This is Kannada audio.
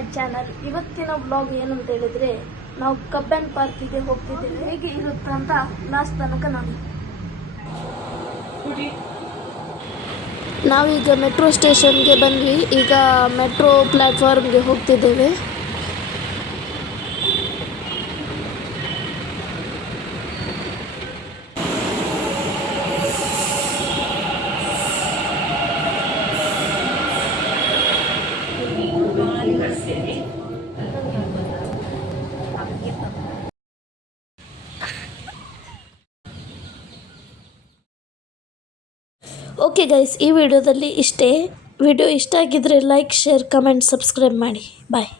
My channel. ಇವತ್ತಿನ ಬ್ಲಾಗ್ ಏನು ಅಂತ ಹೇಳಿದ್ರೆ, ನಾವು ಕಬ್ಬನ್ ಪಾರ್ಕಿಗೆ ಹೋಗ್ತಿದ್ದೇವೆ. ಹೇಗೆ ಇರುತ್ತೆ ಅಂತ ಲಾಸ್ಟ್ ತನಕ ನೋಡಿ. ನಾವೀಗ ಮೆಟ್ರೋ ಸ್ಟೇಷನ್ಗೆ ಬಂದ್ವಿ. ಈಗ ಮೆಟ್ರೋ ಪ್ಲ್ಯಾಟ್ಫಾರ್ಮ್ಗೆ ಹೋಗ್ತಿದ್ದೇವೆ. ಓಕೆ ಗೈಸ್, ಈ ವಿಡಿಯೋದಲ್ಲಿ ಇಷ್ಟೇ. ವಿಡಿಯೋ ಇಷ್ಟ ಆಗಿದ್ರೆ ಲೈಕ್, ಶೇರ್, ಕಮೆಂಟ್, ಸಬ್ಸ್ಕ್ರೈಬ್ ಮಾಡಿ. ಬಾಯ್.